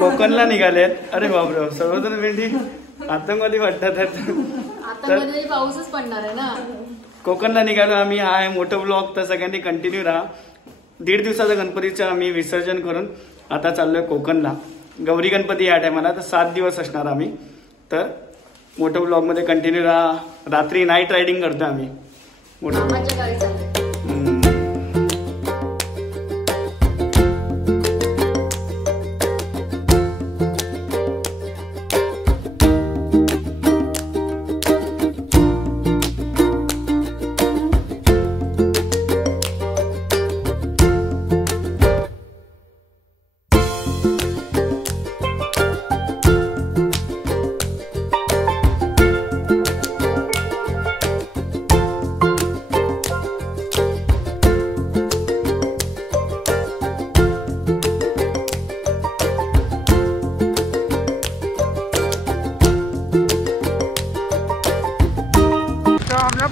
कोकणला निघालेत. अरे बापरे, सर्वजण भेंडी आतंकवादी वाटतात. आतंकवादी पाऊसच पडणार आहे ना. कोकणला निघालो आम्ही. हा आहे मोठं ब्लॉग, तर सगळ्यांनी कंटिन्यू राहा. 1.5 दिवसाचा गणपतीचं आम्ही विसर्जन करून आता चाललोय कोकणला. गौरी गणपती या टायमाला, तर 7 दिवस असणार आम्ही. तर मोठं ब्लॉग मध्ये कंटिन्यू राहा. रात्री नाईट रायडिंग करतोय आम्ही मोठं.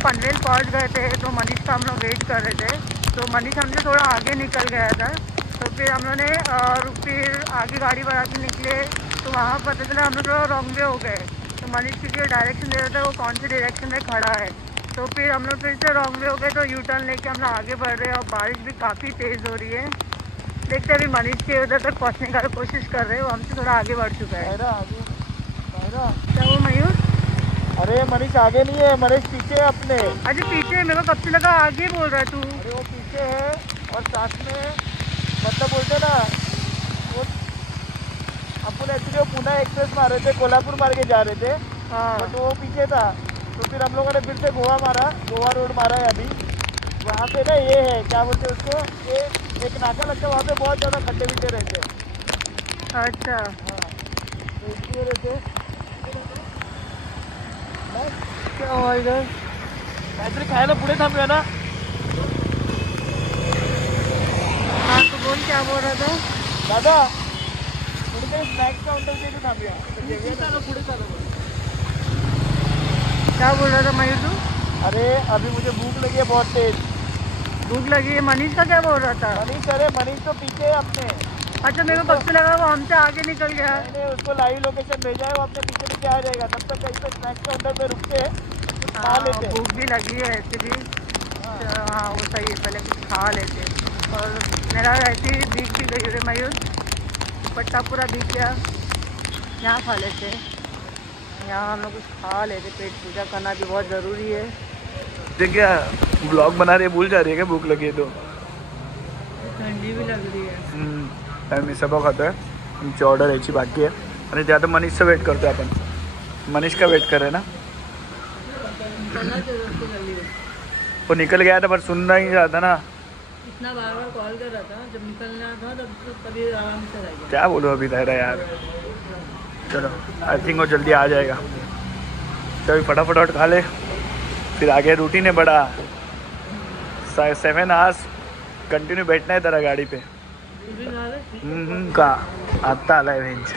पनवेल पहुंच गए थे, तो मनीष का हम लोग वेट कर रहे थे. तो मनीष हमसे थोड़ा आगे निकल गया था, तो फिर हम लोगों ने फिर आगे गाड़ी बढ़ा के निकले. तो वहाँ पता चला हम लोग थोड़ा रॉन्ग वे हो गए. तो मनीष क्योंकि डायरेक्शन दे रहा था वो कौन सी डायरेक्शन में खड़ा है, तो फिर हम लोग फिर से रॉन्ग वे हो गए. तो यू टर्न लेके हम लोग आगे बढ़ रहे हैं और बारिश भी काफ़ी तेज़ हो रही है. देखते अभी मनीष के उधर तक पहुँचने का कोशिश कर रहे हैं. वो हमसे थोड़ा आगे बढ़ चुका है. क्या वो मयूर? अरे मनीष आगे नहीं है, मनीष पीछे है अपने. अरे पीछे, मेरे को कब से लगा आगे बोल रहा है तू. अरे वो पीछे है और साथ में मतलब बोलते ना वो अपन एक्चुअली पुणे एक्सप्रेस मार रहे थे, कोल्हापुर मार के जा रहे थे. हाँ, तो वो पीछे था. तो फिर हम लोगों ने फिर से गोवा मारा, गोवा रोड मारा है अभी. वहाँ पे ना ये है क्या बोलते हैं उसको, ये एक नाका लगता है, वहाँ पे बहुत ज़्यादा खड्डे बिड्डे रहते हैं. अच्छा. हाँ, तो इसकी वजह से क्या हुआ इधर? काहीतरी खायला पुढे थांबूया ना. हाँ, तो बोल क्या बोल रहा था दादा. पुढे स्नॅक्स काउंटर पे थांबूया. पुढे चालू. क्या बोल रहा था मयूर तू? अरे अभी मुझे भूख लगी है बहुत तेज. भूख लगी है. मनीष का क्या बोल रहा था? मनीष, अरे मनीष तो पीछे है अपने. अच्छा, मेरे को कब से लगा वो हमसे आगे निकल गया. मैंने उसको लाइव लोकेशन भेजा है, वो अपने पीछे पीछे आ जाएगा. तब तक कहीं पे स्नैक्स काउंटर पे रुक के कुछ खा लेते. भूख भी लगी है ऐसे भी. हाँ वो सही है, पहले कुछ खा लेते. और मेरा ऐसे ही दिख भी गई रे मयूर, पट्टा पूरा दिख गया. यहाँ खा लेते, यहाँ हम लोग कुछ खा लेते. पेट पूजा करना भी बहुत ज़रूरी है. देखिए ब्लॉग बना रही है, भूल जा रही है क्या भूख लगी है तो. ठंडी भी लग रही है. मिसळपाव खातोय. आमची ऑर्डर यायची बाकी आहे आणि ते आता मनीषचं वेट करतोय आपण. मनीष का वेट कर रहे ना. वो निकल गया था पर सुन नहीं रहा था ना. इतना बार बार कॉल कर रहा था, जब निकलना था तब तभी आराम से रहेगा. क्या बोलो अभी रह रहा यार. चलो आई थिंक वो जल्दी आ जाएगा. चलो फटाफट खा ले, फिर आगे रूटीन है बड़ा. 7 आवर्स कंटिन्यू बैठना है तेरा गाडी पे. का आत्ता आलाय रेंज.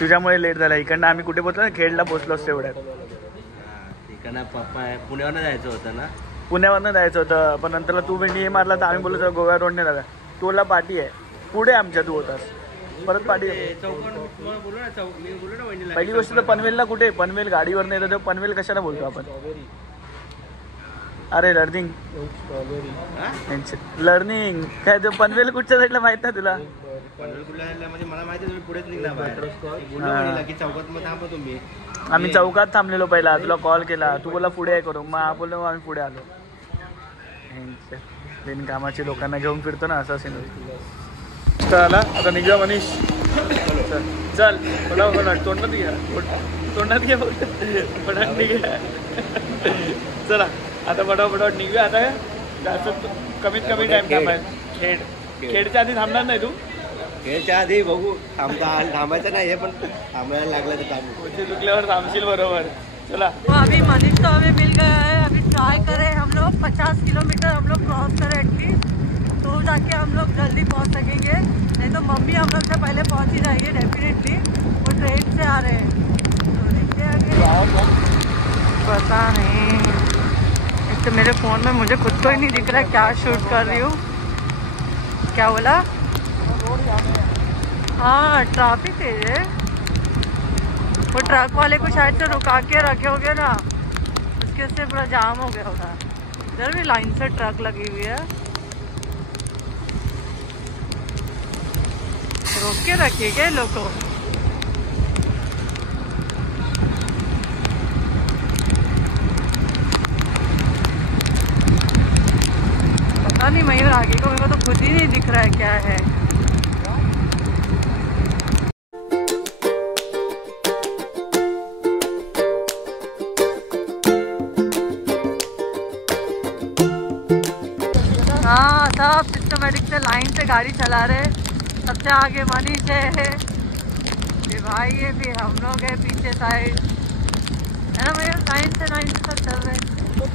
तुझ्यामुळे लेट झाला. इकडनं आम्ही कुठे पोहोचलो ना, खेडला पोहोचलो असतो एवढ्यात. इकडनं पप्पा पुण्यावरनं जायचं होतं ना. पुण्यावरनं जायचं होतं, पण नंतरला तू भेंडी मारला तर आम्ही बोललो तर गोवा रोडने जागा. तुला पाठी आहे पुढे आमच्या, तू होतास परत पाठी. पहिली गोष्ट तर पनवेलला कुठे, पनवेल गाडीवरनं येतो. पनवेल कशाला बोलतो आपण. अरे लर्निंग लर्निंग काय ते पनवेल कुठच्या साईडला माहित ना तुला. मला माहिती तुम्ही पुढेच निघला बाहेर की चौकात मग थांबा तुम्ही. आम्ही चौकात थांबलेलो पहिला. तुला कॉल केला, तू बोला पुढे आहे करू. मग बोललो आम्ही पुढे आलो. बिनकामाची लोकांना घेऊन फिरतो ना, असा सीन. आला आता निघूया मनीष. चल फटाफट तोंडात घ्या, तोंडात घ्या फटाफट निघूया. चला आता फटाफट निघूया. आता जास्त कमीत कमी टाइम थांबायला. खेडच्या आधी थांबणार नाही तू. खेळच्या आधी बघू. थांबायचं नाही पण थांबायला लागलं तर थांबू. चुकल्यावर थांबशील बरोबर. चला तो अभी मनीष तो हमें मिल गया है. अभी ट्राई करें हम लोग 50 किलोमीटर हम लोग क्रॉस करें एटलीस्ट, तो जाके हम लोग जल्दी पहुंच सकेंगे. नहीं तो मम्मी हम लोग से पहले पहुंच ही जाएगी डेफिनेटली. वो ट्रेन से आ रहे हैं, तो देखते हैं. पता नहीं, एक तो मेरे फ़ोन में मुझे खुद को ही नहीं दिख रहा है क्या शूट कर रही हूँ. क्या बोला? हाँ ट्रैफिक है ये। वो ट्रक वाले को शायद से रुका के रखे होगे ना, उसके से पूरा जाम हो गया होगा। इधर भी लाइन से ट्रक लगी हुई है, रोक के रखे क्या लोग को। पता नहीं मयूर आगे को, मेरे को तो खुद ही नहीं दिख रहा है क्या है। हाँ सब सिस्टमेटिक से लाइन से गाड़ी चला रहे। सबसे आगे मनीष है, ये भाई है, फिर हम लोग है पीछे साइड, है ना भैया। लाइन से सब चल रहे हैं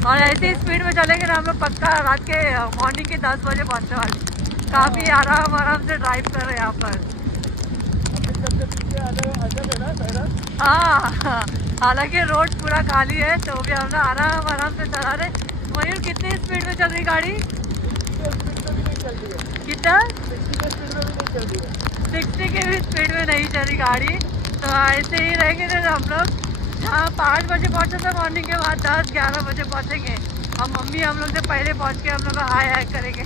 और ऐसी स्पीड में चलेंगे ना हम लोग पक्का रात के मॉर्निंग के 10 बजे पहुँचने वाले। काफ़ी आराम से ड्राइव कर रहे हैं यहाँ पर। हाँ हालांकि रोड पूरा खाली है तो भी हम लोग आराम से चला रहे। मयूर कितनी स्पीड में चल रही गाड़ी? कितना? 60 की भी स्पीड में नहीं चली गाड़ी। तो ऐसे ही रहेंगे ना हम लोग। जहाँ 5 बजे पहुँचे थे मॉर्निंग के बाद 10-11 बजे पहुँचेंगे। और मम्मी हम लोग से पहले पहुँच के हम लोग हाय करेंगे।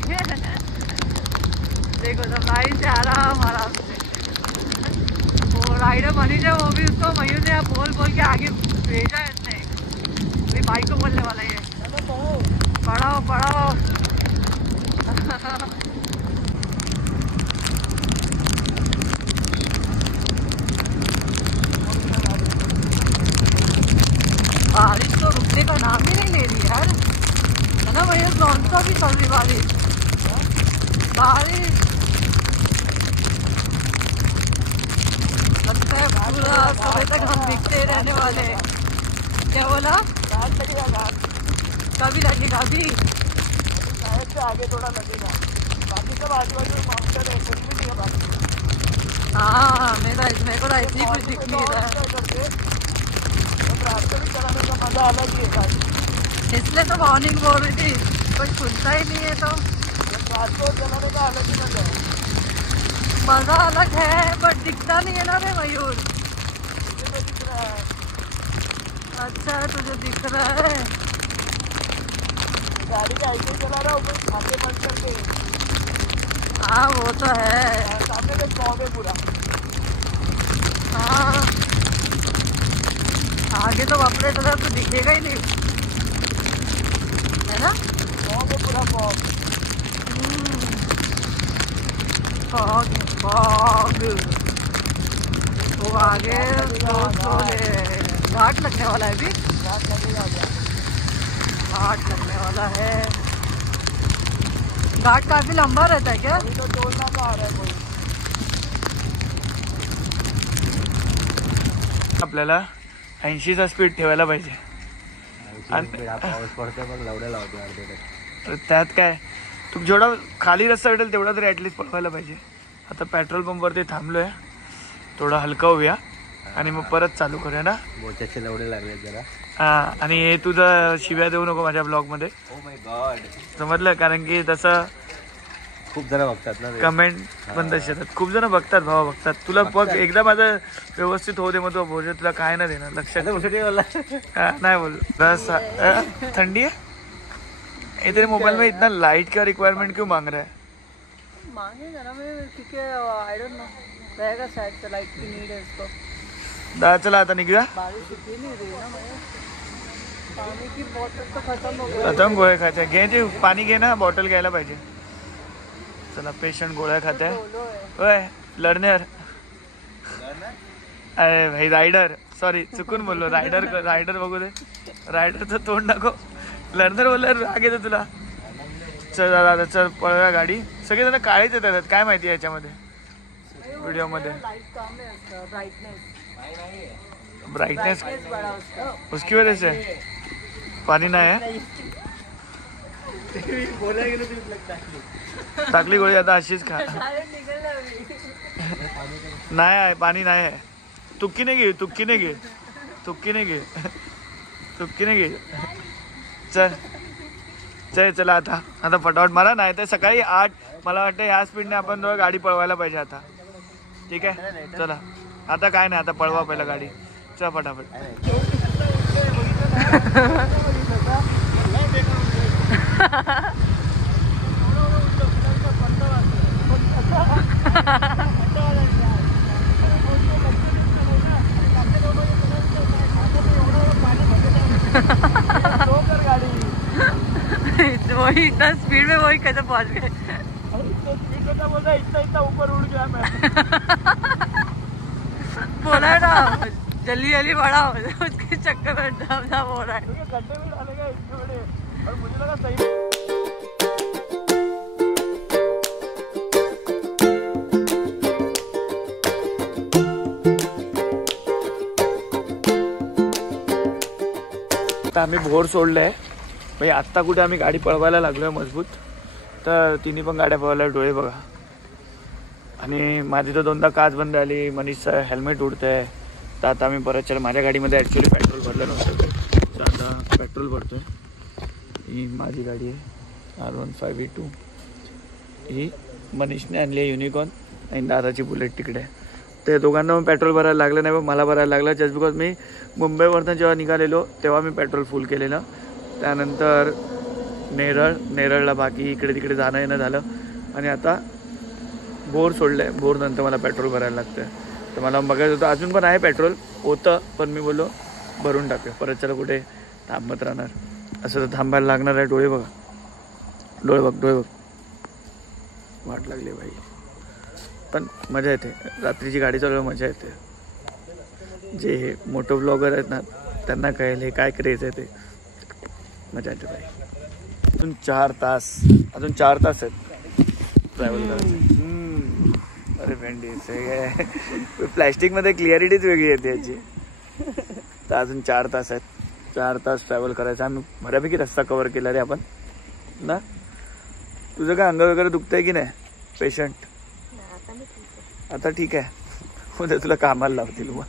देखो सब लाइन से आराम से। वो राइडर मनीष है, वो भी उसको मयूर ने बोल के आगे भेजा है इसने। भाई को बोलने वाला है पढ़ाओ। बारिश तो रुकने का नाम ही नहीं ले रही यार, है ना भैया। नॉन स्टॉप ही चल रही बारिश। लगता है पूरा सुबह तक हम दिखते रहने वाले हैं। क्या बोला? कभी लगेगा अभी शायद से आगे थोड़ा लगेगा, बाकी सब आजू-बाजू माउंटेन है, कुछ भी नहीं है बाकी। हाँ मेरे को ऐसी कुछ दिख नहीं रहा है। रास्ते भी चलाने का मजा अलग ही है। इसलिए तो मॉर्निंग बोल रही थी, कुछ सुनता ही नहीं है तो रात को चलाने का अलग ही मजा है। मजा अलग है बट दिखता नहीं है ना रे मयूर। मुझे दिख रहा है। अच्छा तुझे दिख रहा है। गाड़ी का ऐसे ही चला रहा हूँ आगे बंद करके। हाँ वो तो है। सामने में फॉग है पूरा। हाँ आगे तो अपने तरफ तो दिखेगा ही नहीं, है ना। फॉग है पूरा फॉग। फॉग वो आगे तो घाट लगने वाला है। अभी घाट लगने वाला है। घाट काफी लंबा रहता है क्या? अभी तो टोल नाका आ रहा है कोई। आपल्याला 80चा स्पीड ठेवायला पाहिजे. पाऊस पडतो पण लवड्या लावतो. तर त्यात काय, तू जेवढा खाली रस्ता भेटेल तेवढा तरी ॲटलिस्ट पळवायला पाहिजे. आता पेट्रोल पंपवरती थांबलोय, थोडं हलका होऊया आणि मग परत चालू करूया ना. बोचाचे लवडे लागले जरा. हां आणि हे तुझं शिव्या देऊ नको माझ्या ब्लॉगमध्ये. Oh my God. समजलं, कारण की तसं खूप जण बघतात ना कमेंट पण तसे येतात. खूप जण बघतात, भावा बघतात. तुला बघ एकदा माझं व्यवस्थित होऊ दे, मग तो भोजन तुला काय ना देणार लक्षात. नहीं बोल बस. ठंडी है ये तेरे मोबाइल में इतना लाइट का रिक्वायरमेंट क्यों मांग रहा है? मांगेगा ना मैं, क्योंकि आई डोंट नो रहेगा शायद से लाइट की नीड है इसको. चला आता निघूया. बारिश इतनी नहीं रही ना मैं, पानी की बोतल तो खत्म हो गई. खतम गोळ्या खायच्या. घे जे पाणी घे ना, बॉटल घ्यायला पाहिजे. चला पेशंट गोळ्या खात आहे. ओय लर्नर, अरे भाई राइडर, सॉरी चुकून बोललो. राइडर बघू दे. राइडरचं तोंड नको. लर्नर बोलल्यावर राग येतो तुला. चल दादा चल पळूया गाडी. सगळेजण काळीच येतात, काय माहिती याच्यामध्ये व्हिडिओ मध्ये. ब्राइटनेस उसकी वजह से पानी नाही आहे. टाकली गोळी आता अशीच खा. नाही आहे पाणी, नाही आहे. तुक्कीने घे, तुक्कीने घे, तुक्कीने घे, तुक्कीने घे. चल चल चला आता फटाफट. मला नाही तर सकाळी 8 मला वाटतं ह्या स्पीडने आपण गाडी पळवायला पाहिजे आता. ठीक आहे चला. आता काय नाही, आता पळवा पहिला गाडी. चला फटाफट. वही इतना स्पीड में वही कैसे पहुंच गए. इतना ऊपर उड़ गया मैं. बोला ना जल्दी जल्दी बड़ा हो जाए, उसके चक्कर में जाम हो रहा है. गड्ढे में डालेगा इतने बड़े, और मुझे लगा सही. आता आम्ही भोर सोडलंय म्हणजे आत्ता कुठे आम्ही गाडी पळवायला लागलोय मजबूत. तर तिन्ही पण गाड्या पळवायला डोळे बघा. आणि माझी तर 2दा काच बंद आली. मनीषचं हेल्मेट उडतंय. तर आता आम्ही परत चला. माझ्या गाडीमध्ये ॲक्च्युली पेट्रोल भरलं नव्हतं, तर आता पेट्रोल भरतोय. ही माझी गाडी आहे R15V2. ही मनीषने आणली आहे युनिकॉर्न आणि दादाची बुलेट तिकडे. ते दोघांना मग पेट्रोल भरायला लागलं नाही, मग मला भरायला लागलं. जस्ट बिकॉज मी मुंबईवरनं जेव्हा निघालेलो तेव्हा मी पेट्रोल फुल केलेलं. त्यानंतर नेरळला बाकी इकडे तिकडे जाणं येणं झालं. आणि आता भोर सोडलं आहे. भोरनंतर मला पेट्रोल भरायला लागतं. तर मला बघायचं होतं, अजून पण आहे पेट्रोल होतं, पण मी बोललो भरून टाकूया परत. चला कुठे थांबत राहणार, असं तर थांबायला लागणार आहे. डोळे बघा, डोळे बघ. वाट लागली बाई, पण मजा येते. रात्रीची गाडी चालवलं मजा येते. जे मोठे ब्लॉगर आहेत ना त्यांना कळेल हे काय क्रेज आहे ते. मजा येते बाई. अजून 4 तास आहेत ट्रॅव्हल करायचं. अरे भेंडी प्लॅस्टिकमध्ये क्लिअरिटीच वेगळी येते याची. तर अजून 4 तास आहेत. 4 तास ट्रॅव्हल करायचं. आम्ही बऱ्यापैकी रस्ता कव्हर केला रे आपण ना. तुझं काय अंग वगैरे दुखतंय की नाही पेशंट? आता ठीक आहे. उद्या तुला कामाला लावतील मग.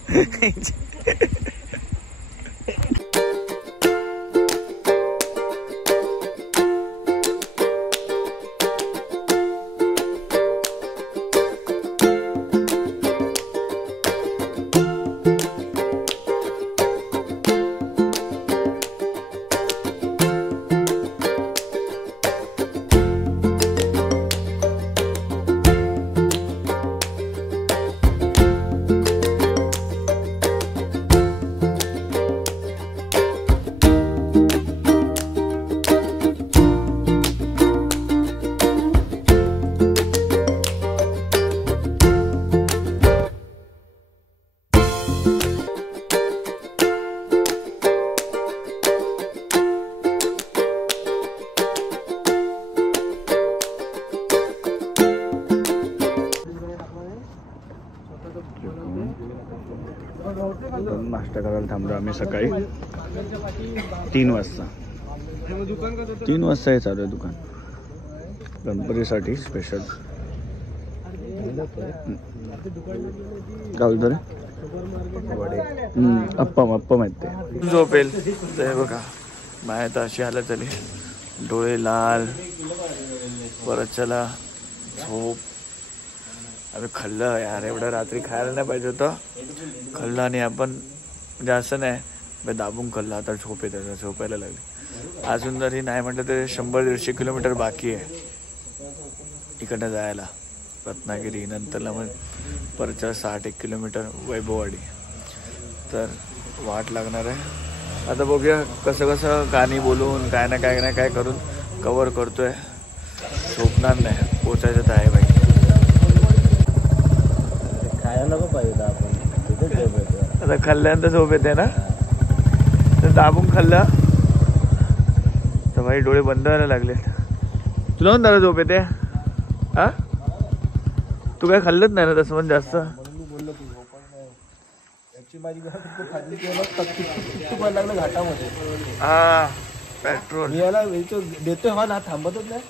नाश्ता करायला थांबलो आम्ही सकाळी 3 वाजता. 3 वाजता हे चालू आहे दुकान गणपतीसाठी स्पेशल. काय बोलतो रे? अप्पम आहेत ते. झोपेल ते बघा. बाहेर तर अशी हालत झाली, डोळे लाल. परत चला झोप. अरे खाल्लं यार, एवढं रात्री खायला नाही पाहिजे होतं. खाल्लं आणि आपण म्हणजे असं नाही दाबून खाल्लं. आता झोप येते, झोपायला लागली. अजून जरी नाही म्हटलं तर 100-150 किलोमीटर बाकी आहे इकडनं जायला रत्नागिरी. नंतरला मग परत 60 किलोमीटर वैभववाडी. तर वाट लागणार आहे. आता बघूया कसं गाणी बोलून काय ना काय करून कवर करतोय. झोपणार नाही, पोचायचं तर आहे बाई. खायला नको पाहिजे आपण. आता खाल्ल्यानंतर झोप येते ना. तर दाबून खाल्लं तर भाई डोळे बंद व्हायला लागले. तुला पण दादा झोप येते? हा, तू काय खाल्लंच नाही ना तसं पण जास्त. घाटामध्ये हा पेट्रोल याला देतोय हा ना, थांबतच नाही.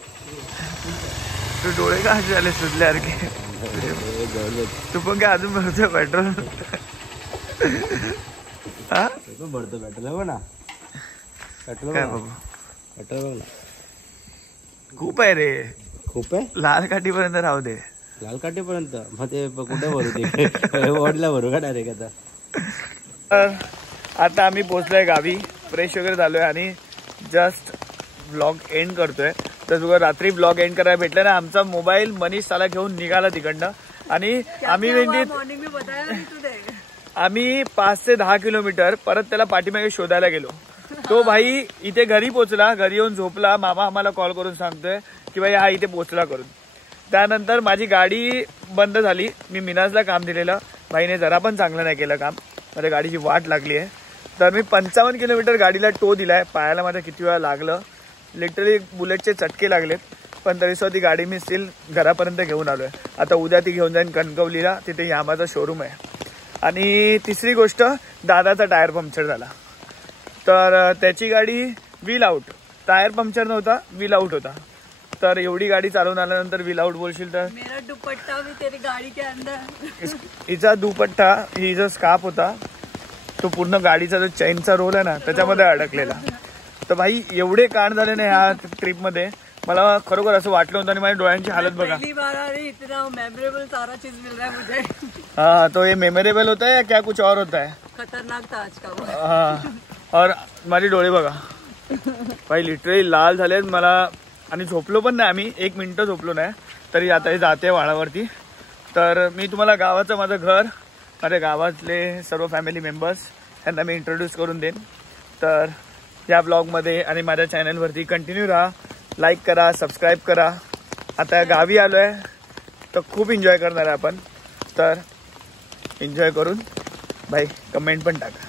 तू डोळे का असे झाले सुजल्यासारखे? तू पण काय अजून भरतोय पेट्रोल? हा भरतो पेट्रोल बघ ना. पेट्रोल काय बाबा, पेट्रोल बघ ना. खूप आहे रे, खूप आहे. लाल काठीपर्यंत राहू दे. लालकाटेपर्यंत मग ते कुठे भरू ते वॉर्डला भरू का डायरेक्ट आता. आता आम्ही पोहोचलोय गावी, फ्रेश वगैरे झालोय आणि जस्ट ब्लॉग एंड करतोय. तर तुला रात्री ब्लॉग एंड करायला भेटलं ना. आमचा मोबाईल मनीष त्याला घेऊन निघाला तिकडनं आणि आम्ही 5 ते 10 किलोमीटर परत त्याला पाठीमागे शोधायला गेलो. तो भाई इथे घरी पोहोचला, घरी येऊन झोपला. मामा आम्हाला कॉल करून सांगतोय की भाई हा इथे पोहोचला करून. त्यानंतर माझी गाडी बंद झाली. मी मिनाजला काम दिलेलं, भाईने जरा पण चांगलं नाही केलं काम. माझ्या गाडीची वाट लागली आहे. तर मी 55 किलोमीटर गाडीला टो दिलाय. पायाला माझ्या किती वेळा लागलं, लिटरली बुलेटचे चटके लागलेत. पण तरी सुद्धा ती गाडी मी स्टील घरापर्यंत घेऊन आलोय. आता उद्या ती घेऊन जाईन कणकवलीला, तिथे यामाचा शोरूम आहे. आणि तिसरी गोष्ट, दादाचा टायर पंक्चर झाला. तर त्याची गाडी व्हील आउट, टायर पंक्चर नव्हता, व्हील आउट होता. तर एवढी गाडी चालवून आल्यानंतर व्हील आउट बोलशील तर मेरा दुपट्टा भी तेरी गाडी के अंदर. हिचा दुपट्टा, ही जो स्कार्फ होता तो पूर्ण गाडीचा जो चेनचा रोल आहे ना त्याच्यामध्ये अडकलेला. तर भाई एवढे कांड झाले ना ह्या ट्रिप मध्ये, मला खरोखर असं वाटलं होतं. आणि माझ्या डोळ्यांची हालत बघा. पहली बार आ रही, इतना मेमोरेबल सारा चीज मिल रहा है मुझे. हाँ, तो ये मेमोरेबल होता है या क्या कुछ और होता है? खतरनाक था आज का वो. हाँ, और माझे डोळे बघा भाई लिटरली लाल झालेत मला. आणि झोपलो पण नाही आम्ही, 1 मिनिट झोपलो नाही. तरी आता हे जाते वाळावरती. तर मी तुम्हाला गावाचं माझं घर, माझ्या गावातले सर्व फॅमिली मेंबर्स यांना मी इंट्रोड्यूस करून देईन. तर या ब्लॉगमध्ये आणि माझ्या चॅनलवरती कंटिन्यू राहा, लाईक करा, सबस्क्राईब करा. आता गावी आलो आहे तर खूप एन्जॉय करणार आहे आपण. तर एन्जॉय करून भाई कमेंट पण टाका.